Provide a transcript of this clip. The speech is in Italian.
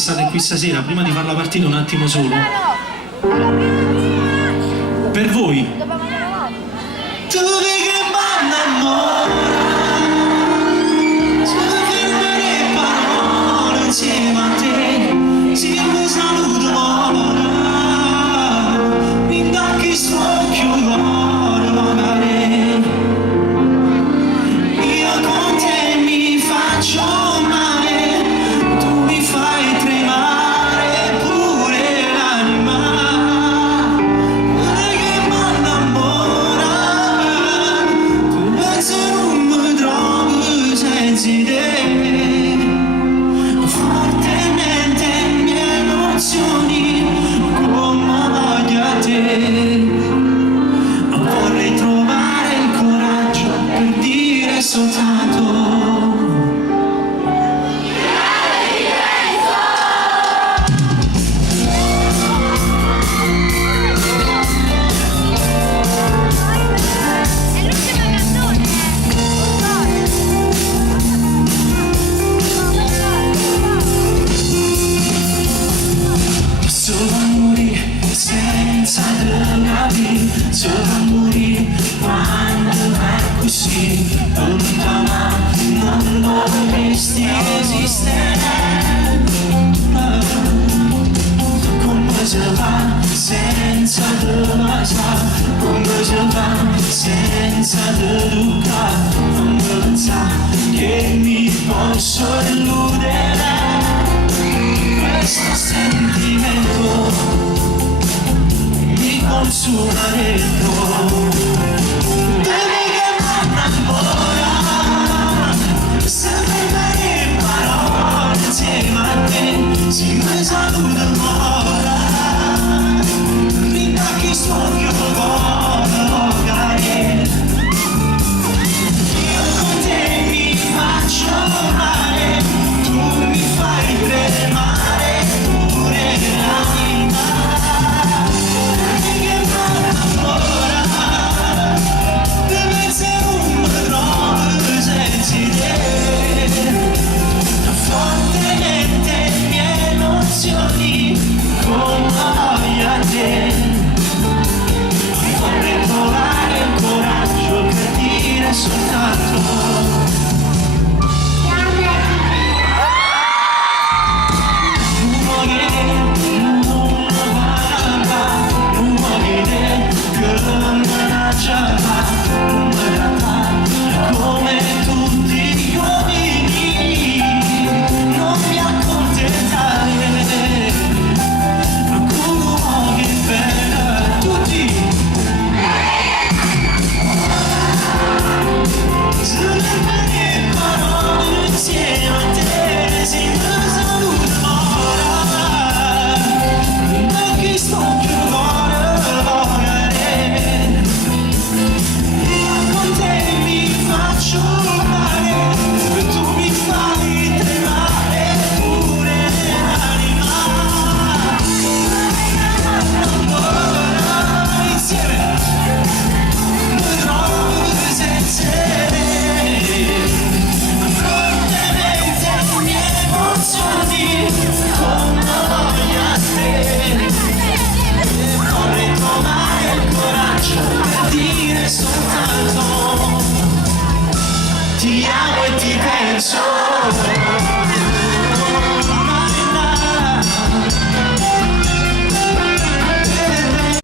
state qui stasera, prima di farla partire un attimo solo, per voi. Tu che banda amore, tu fermare parole insieme a te, si mi saluto ora, mi dà che sto chiudendo magari, io con te mi faccio male, tu mi fai tremare pure l'anima, lei che manda amore, tu pensi non mi trovo senza te, fortemente mie emozioni come voglio a te, ma vorrei trovare il coraggio per dire soltanto senza domani, solo morire quando è così lontana, non dovresti esistere. Come se va senza domani, come se va senza dubbio, non pensare che mi posso illudere questo sentimento. Consuma dentro, devi che manda ancora, se prendere parole insieme a te, si mi saluta ancora, mi dà chi sto più magari, io con te mi faccio male, tu mi fai tremare pure l'anima. Fortemente mie emozioni come voglio a te, vorrei trovare il coraggio per dire soltanto come tutti gli uomini, non mi accontentare, ma come che bella tutti, sulle mie parole insieme a te, si mi saluta ora, ma chi sto più ti amo e ti penso.